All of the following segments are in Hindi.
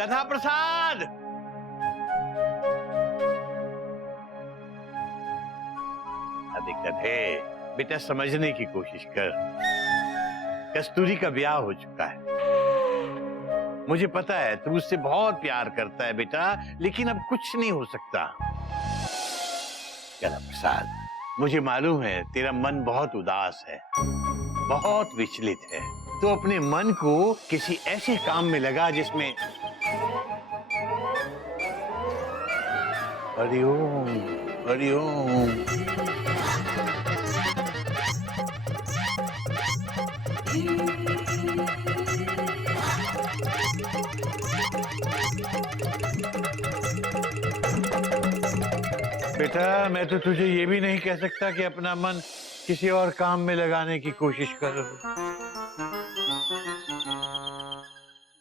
गधा प्रसाद। अरे गधे, बेटा समझने की कोशिश कर। कस्तूरी का ब्याह हो चुका है। मुझे पता है तू उससे बहुत प्यार करता है बेटा, लेकिन अब कुछ नहीं हो सकता। गधा प्रसाद, मुझे मालूम है तेरा मन बहुत उदास है, बहुत विचलित है। तो अपने मन को किसी ऐसे काम में लगा जिसमें हरिओम हरिओम। बेटा मैं तो तुझे ये भी नहीं कह सकता कि अपना मन किसी और काम में लगाने की कोशिश कर।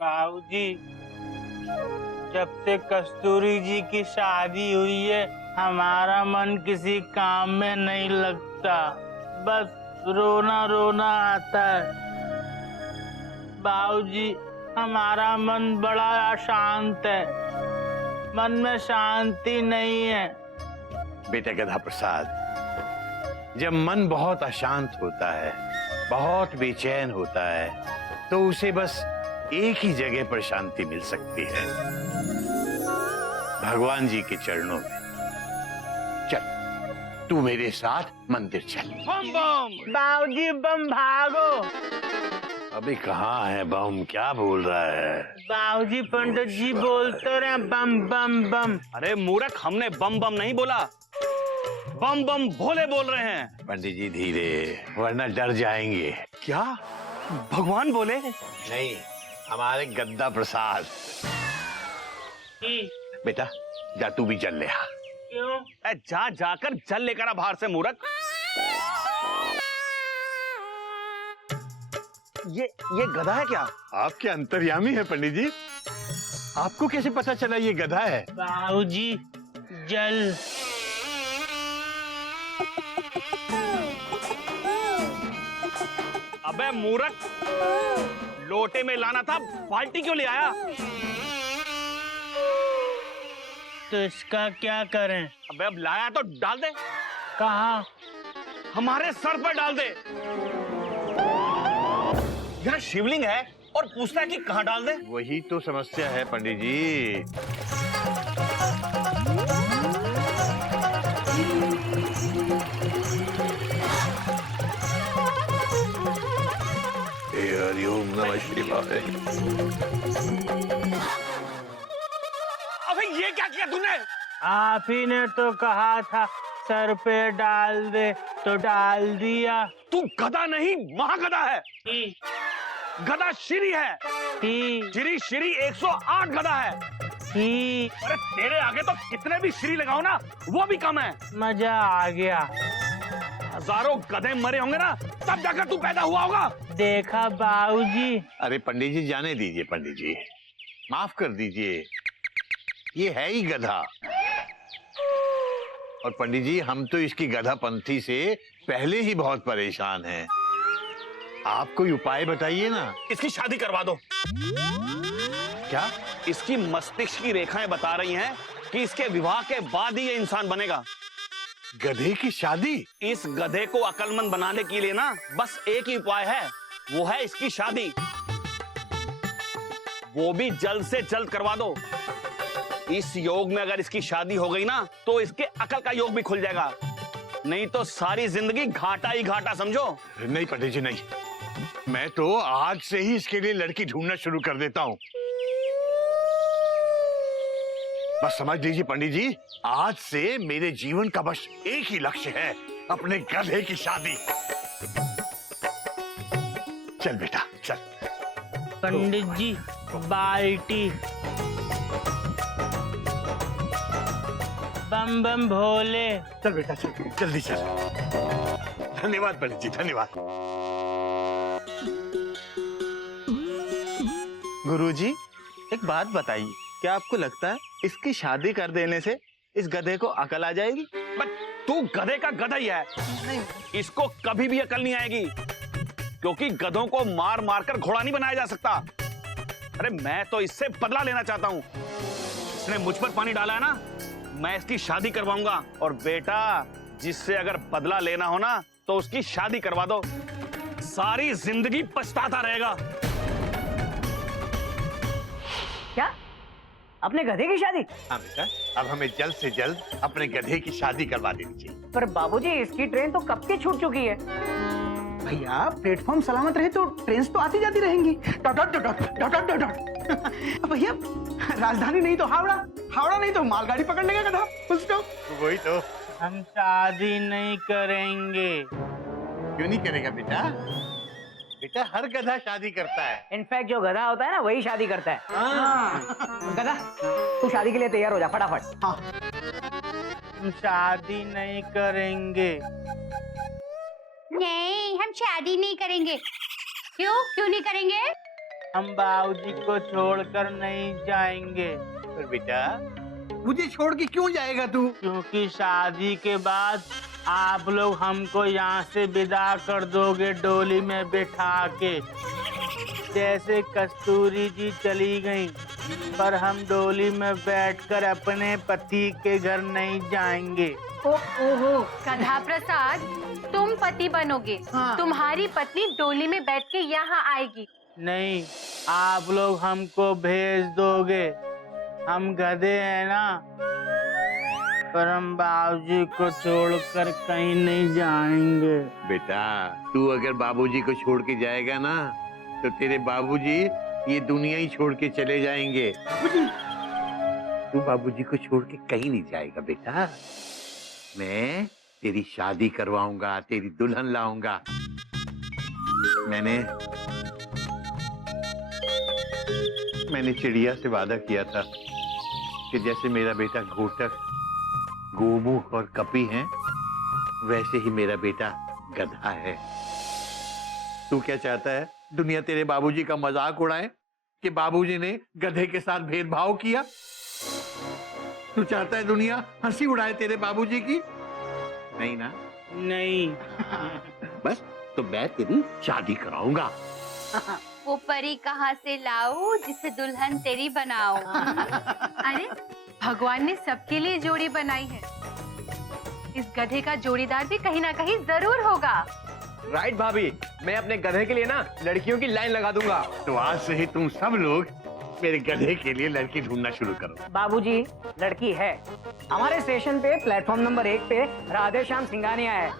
बाबूजी, जब से कस्तूरी जी की शादी हुई है हमारा मन किसी काम में नहीं लगता, बस रोना रोना आता है। बाबूजी, हमारा मन बड़ा अशांत है, मन में शांति नहीं है। बेटा गधा प्रसाद, जब मन बहुत अशांत होता है, बहुत बेचैन होता है, तो उसे बस एक ही जगह पर शांति मिल सकती है, भगवान जी के चरणों में। चल तू मेरे साथ मंदिर चल। बम बम बाबूजी, बम भागो। अभी कहाँ है बम, क्या बोल रहा है? बाबूजी, पंडित जी बोलते रहे बम बम बम। अरे मूर्ख, हमने बम बम नहीं बोला, बम बम भोले बोल रहे हैं। पंडित जी धीरे, वरना डर जाएंगे। क्या भगवान बोले? नहीं, हमारे गद्दा प्रसाद। बेटा जा तू भी चल ले आ। क्यों? जा जाकर जल लेकर आ बाहर से मूर्ख। ये गधा है क्या? आपके अंतर्यामी है पंडित जी, आपको कैसे पता चला ये गधा है? बाबूजी, जल। अबे मूर्ख, लोटे में लाना था, बाल्टी क्यों ले आया? तो इसका क्या करें? अबे अब लाया तो डाल दे। कहाँ? हमारे सर पर डाल दे। यहाँ शिवलिंग है और पूछता है कि कहाँ डाल दे। वही तो समस्या है पंडित जी। हरिओम नमः शिवाय। अबे ये क्या किया तूने? आप ही ने तो कहा था सर पे डाल दे, तो डाल दिया। तू गधा नहीं, महागधा है। गधा श्री है। श्री श्री 108 गधा है। अरे तेरे आगे तो कितने भी श्री लगाओ ना, वो भी कम है। मजा आ गया। हजारों गधे मरे होंगे ना, तब जाकर तू पैदा हुआ होगा। देखा बाबूजी? अरे पंडित जी जाने दीजिए, पंडित जी माफ कर दीजिए, ये है ही गधा। और पंडित जी हम तो इसकी गधापंथी से पहले ही बहुत परेशान हैं। आप कोई उपाय बताइए ना। इसकी शादी करवा दो। क्या? इसकी मस्तिष्क की रेखाएं बता रही हैं कि इसके विवाह के बाद ही ये इंसान बनेगा। गधे की शादी? इस गधे को अक्लमंद बनाने के लिए ना बस एक ही उपाय है, वो है इसकी शादी। वो भी जल्द से जल्द करवा दो। इस योग में अगर इसकी शादी हो गई ना, तो इसके अकल का योग भी खुल जाएगा, नहीं तो सारी जिंदगी घाटा ही घाटा समझो। नहीं पंडित जी नहीं, मैं तो आज से ही इसके लिए लड़की ढूंढना शुरू कर देता हूँ। बस समझ लीजिए पंडित जी, आज से मेरे जीवन का बस एक ही लक्ष्य है, अपने गधे की शादी। चल बेटा चल। पंडित जी, बाल्टी। बम बम भोले। चल बेटा चल, जल्दी चल। धन्यवाद पंडित जी, धन्यवाद। गुरुजी, एक बात बताइए, क्या आपको लगता है इसकी शादी कर देने से इस गधे को अकल आ जाएगी? बट तू गधे का गधा ही है, इसको कभी भी अकल नहीं आएगी, क्योंकि गधों को मार मार कर घोड़ा नहीं बनाया जा सकता। अरे मैं तो इससे बदला लेना चाहता हूँ। इसने मुझ पर पानी डाला है ना, मैं इसकी शादी करवाऊंगा। और बेटा, जिससे अगर बदला लेना हो ना तो उसकी शादी करवा दो, सारी जिंदगी पछताता रहेगा। क्या? अपने गधे की शादी? हाँ बेटा, अब हमें जल्द से जल्द अपने गधे की शादी करवा देनी चाहिए। पर बाबूजी, इसकी ट्रेन तो कब की छूट चुकी है। भैया प्लेटफॉर्म सलामत रहे तो ट्रेन तो आती जाती रहेंगी। Dot dot dot dot dot dot. भैया राजधानी नहीं तो हावड़ा, हावड़ा नहीं तो मालगाड़ी पकड़ने का गधा। Full stop. वही तो। हम शादी नहीं करेंगे। क्यों नहीं करेगा बेटा? बेटा हर गधा शादी करता है। इनफैक्ट जो गधा होता है ना, वही शादी करता है। गधा, तू शादी के लिए तैयार हो जा फटाफट। हाँ। हम शादी नहीं करेंगे। नहीं, हम शादी नहीं करेंगे। क्यों नहीं करेंगे? हम बाबूजी को छोड़कर नहीं जाएंगे। पर बेटा, मुझे छोड़ के क्यों जाएगा तू? क्योंकि शादी के बाद आप लोग हमको यहाँ से विदा कर दोगे डोली में बिठा के। जैसे कस्तूरी जी चली गई, पर हम डोली में बैठकर अपने पति के घर नहीं जाएंगे। ओहो, गधा प्रसाद, तुम पति बनोगे। हाँ। तुम्हारी पत्नी डोली में बैठ के यहाँ आएगी। नहीं, आप लोग हमको भेज दोगे। हम गधे हैं ना, पर हम बाबूजी को छोड़कर कहीं नहीं जाएंगे। बेटा, तू अगर बाबूजी को छोड़ के जाएगा ना तो तेरे बाबूजी ये दुनिया ही छोड़ के चले जाएंगे। तू बाबूजी को छोड़ के कहीं नहीं जाएगा बेटा। मैं तेरी शादी करवाऊंगा, तेरी दुल्हन लाऊंगा। मैंने चिड़िया से वादा किया था कि जैसे मेरा बेटा घोटक, गोमुख और कपी हैं, वैसे ही मेरा बेटा गधा है। तू क्या चाहता है? दुनिया तेरे बाबूजी का मजाक उड़ाए कि बाबूजी ने गधे के साथ भेदभाव किया? तू चाहता है दुनिया हंसी उड़ाए तेरे बाबूजी की? नहीं ना? नहीं। बस तो मैं तेरी शादी कराऊंगा। वो परी कहाँ से लाऊं जिसे दुल्हन तेरी बनाऊं? अरे, भगवान ने सबके लिए जोड़ी बनाई है। इस गधे का जोड़ीदार भी कहीं ना कहीं जरूर होगा। राइट भाभी, मैं अपने गधे के लिए ना लड़कियों की लाइन लगा दूंगा। तो आज से ही तुम सब लोग मेरे गधे के लिए लड़की ढूंढना शुरू करो। बाबूजी, लड़की है। हमारे स्टेशन पे प्लेटफॉर्म नंबर 1 पे राधे श्याम सिंघानिया है।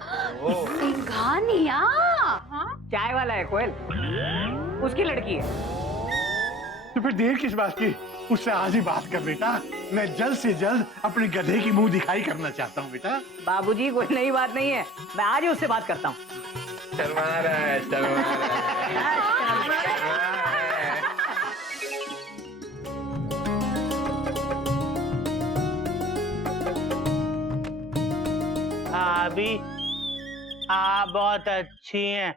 सिंघानिया? हाँ? चाय वाला है कोयल, उसकी लड़की है। तो फिर देर किस बात की? उससे आज ही बात कर बेटा। मैं जल्द से जल्द अपने गधे की मुंह दिखाई करना चाहता हूँ बेटा। बाबूजी, कोई नई बात नहीं है, मैं आज ही उससे बात करता हूँ। शर्मा रहा है। भाभी, आप बहुत अच्छी हैं।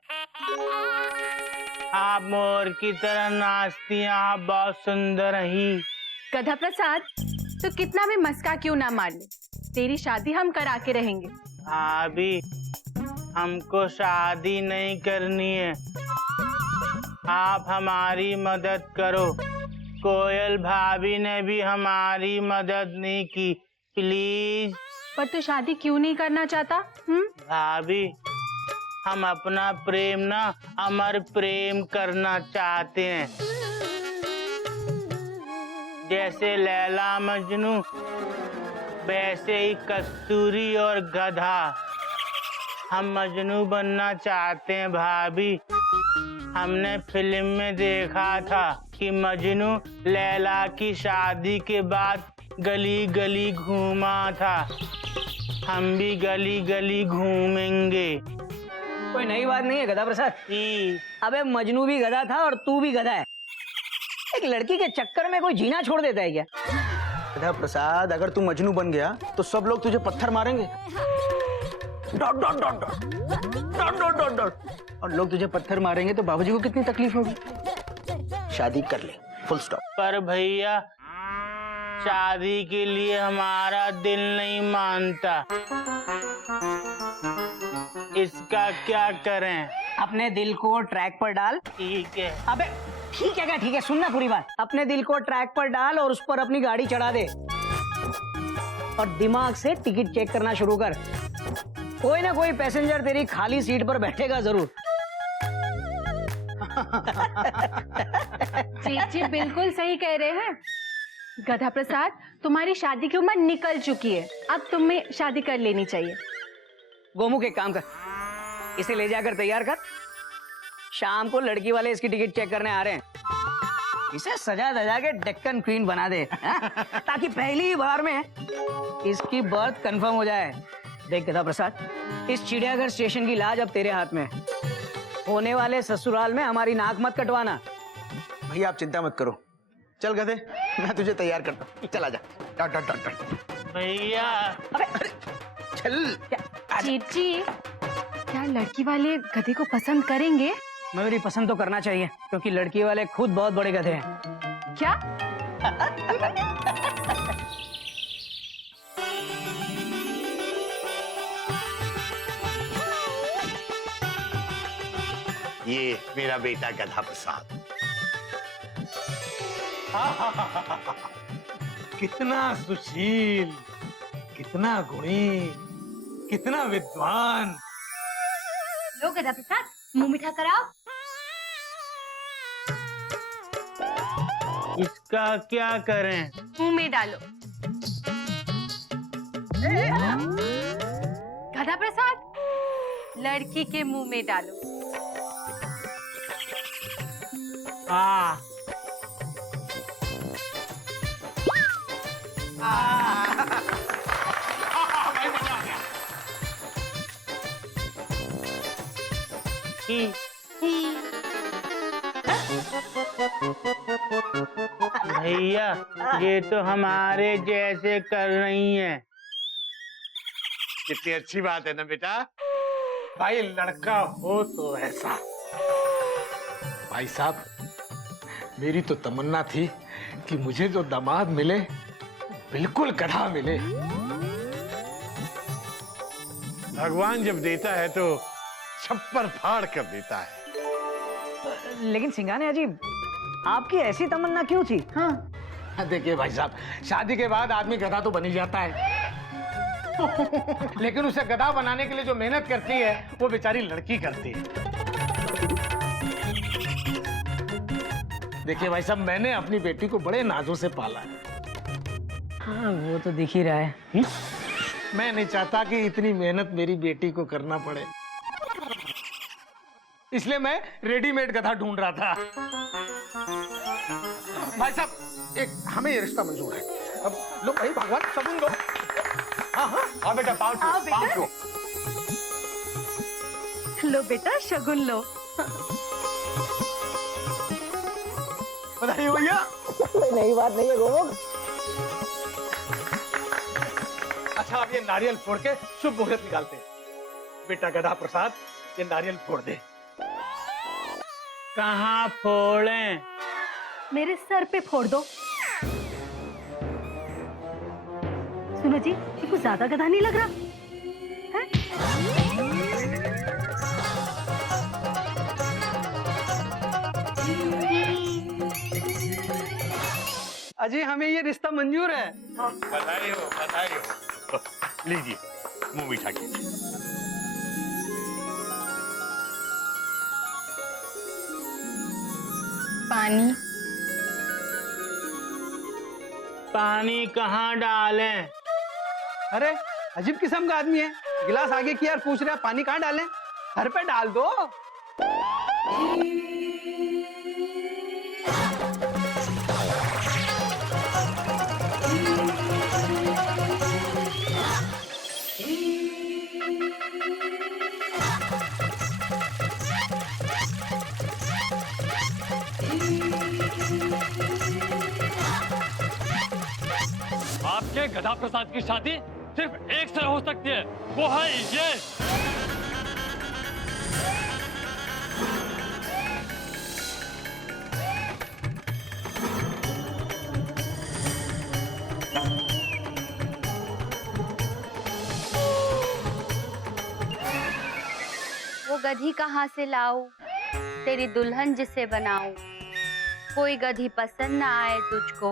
आप मोर की तरह नाचती हैं। आप बहुत सुंदर ही। गधा प्रसाद, तो कितना भी मस्का क्यों ना मार ले, तेरी शादी हम करा के रहेंगे। भाभी, हमको शादी नहीं करनी है। आप हमारी मदद करो। कोयल भाभी ने भी हमारी मदद नहीं की। प्लीज। पर तू शादी क्यों नहीं करना चाहता? भाभी, हम अपना प्रेम ना अमर प्रेम करना चाहते हैं। जैसे लैला मजनू, वैसे ही कस्तूरी और गधा। हम मजनू बनना चाहते हैं भाभी। हमने फिल्म में देखा था कि मजनू लैला की शादी के बाद गली गली घूमा था। हम भी गली गली घूमेंगे। कोई नई बात नहीं है गधा प्रसाद। अबे मजनू भी गधा था और तू भी गधा है। एक लड़की के चक्कर में कोई जीना छोड़ देता है क्या? गधा प्रसाद, अगर तू मजनू बन गया तो सब लोग तुझे पत्थर मारेंगे। Dot dot dot dot dot dot dot dot. और लोग तुझे पत्थर मारेंगे तो बाबूजी को कितनी तकलीफ होगी। शादी कर ले, फुल स्टॉप। पर भैया, शादी के लिए हमारा दिल नहीं मानता। इसका क्या करें? अपने दिल को ट्रैक पर डाल। ठीक है। अबे ठीक है क्या? ठीक है, सुनना पूरी बात। अपने दिल को ट्रैक पर डाल और उस पर अपनी गाड़ी चढ़ा दे और दिमाग से टिकट चेक करना शुरू कर। कोई ना कोई पैसेंजर तेरी खाली सीट पर बैठेगा जरूर। जी जी बिल्कुल सही कह रहे हैं गधा प्रसाद, तुम्हारी शादी की उम्र निकल चुकी है, अब तुम्हें शादी कर लेनी चाहिए। गोमुख एक काम कर, इसे ले जाकर तैयार कर। शाम को लड़की वाले इसकी टिकट चेक करने आ रहे हैं। इसे सजा धजा के डेक्कन क्वीन बना दे, ताकि पहली ही बार में इसकी बर्थ कंफर्म हो जाए। देख गधा प्रसाद, इस चिड़ियाघर स्टेशन की लाज अब तेरे हाथ में है। होने वाले ससुराल में हमारी नाक मत कटवाना। भैया आप चिंता मत करो, चल गधे मैं तुझे तैयार करता हूँ, चला जा। डट डट डट डट। भैया चल। चीची, क्या लड़की वाले गधे को पसंद करेंगे? मेरी पसंद तो करना चाहिए, क्योंकि लड़की वाले खुद बहुत बड़े गधे हैं। क्या? ये मेरा बेटा गधा प्रसाद। कितना सुशील, कितना गुणी, कितना विद्वान। लो गधा प्रसाद, मुंह मीठा कराओ। इसका क्या करें? मुंह में डालो। गधा प्रसाद, लड़की के मुंह में डालो। आ भैया ये तो हमारे जैसे कर रही हैं। कितनी अच्छी बात है ना बेटा। भाई लड़का हो तो ऐसा। भाई साहब, मेरी तो तमन्ना थी कि मुझे जो दामाद मिले बिल्कुल गधा मिले। भगवान जब देता है तो छप्पर फाड़ कर देता है। लेकिन सिंघानिया जी, आपकी ऐसी तमन्ना क्यों थी? हाँ देखिए भाई साहब, शादी के बाद आदमी गधा तो बन ही जाता है लेकिन उसे गधा बनाने के लिए जो मेहनत करती है वो बेचारी लड़की करती है। देखिए भाई साहब, मैंने अपनी बेटी को बड़े नाजों से पाला है। हाँ वो तो दिख ही रहा है। मैं नहीं चाहता कि इतनी मेहनत मेरी बेटी को करना पड़े, इसलिए मैं रेडीमेड गधा ढूंढ रहा था। भाई साहब, एक हमें ये रिश्ता मंजूर है। अब लो भाई, भगवान सबूत दो। हाँ हाँ हाँ बेटा, पाँव छू। लो बेटा, शगुन लो। बधाई हो भैया। नई बात नहीं है गोमुख। अच्छा, अब ये नारियल फोड़ के शुभ मुहूर्त निकालते हैं। बेटा गधा प्रसाद, ये नारियल फोड़ दे। कहाँ फोड़ें? मेरे सर पे फोड़ दो। सुनो जी, ये कुछ ज्यादा गधा नहीं लग रहा है? अजय हमें ये रिश्ता मंजूर है। बधाई हो, बधाई हो। लीजिए, मुंह मीठा कीजिए। पानी। पानी कहाँ डालें? अरे अजीब किस्म का आदमी है, गिलास आगे किया और पूछ रहा पानी कहाँ डालें? सर पे डाल दो। आपके गधा प्रसाद की शादी सिर्फ एक से हो सकती है, वो है ये। वो गधी कहाँ से लाऊं, तेरी दुल्हन जिसे बनाऊं। कोई गधी पसंद ना आए तुझको,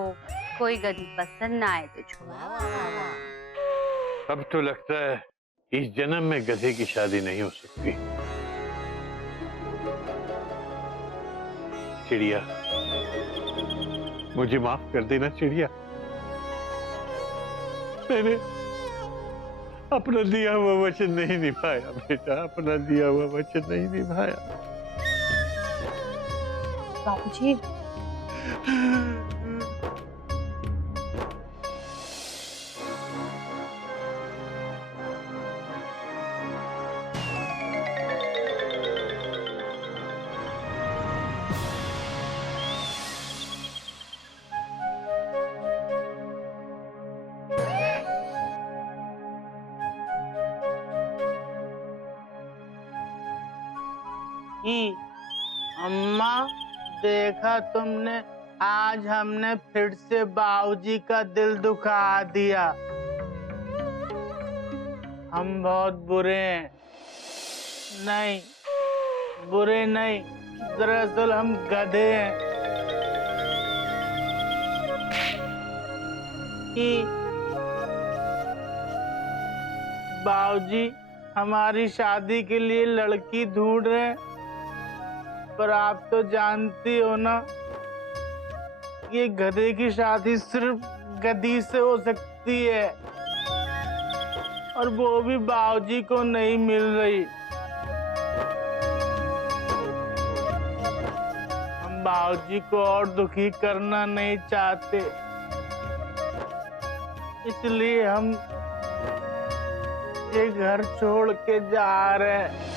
कोई गधी पसंद ना आए तुझको। अब तो लगता है इस जन्म में गधे की शादी नहीं हो सकती। चिड़िया, मुझे माफ कर देना चिड़िया। मैंने अपना दिया हुआ वचन नहीं निभाया बेटा, अपना दिया हुआ वचन नहीं निभाया। बाबूजी, अम्मा देखा तुमने, आज हमने फिर से बाबूजी का दिल दुखा दिया। हम बहुत बुरे हैं। नहीं, बुरे नहीं, दरअसल हम गधे हैं। बाबूजी हमारी शादी के लिए लड़की ढूंढ रहे हैं, पर आप तो जानती हो ना, ये गधे की शादी सिर्फ गधी से हो सकती है, और वो भी बाबूजी को नहीं मिल रही। हम बाबूजी को और दुखी करना नहीं चाहते, इसलिए हम ये घर छोड़ के जा रहे हैं।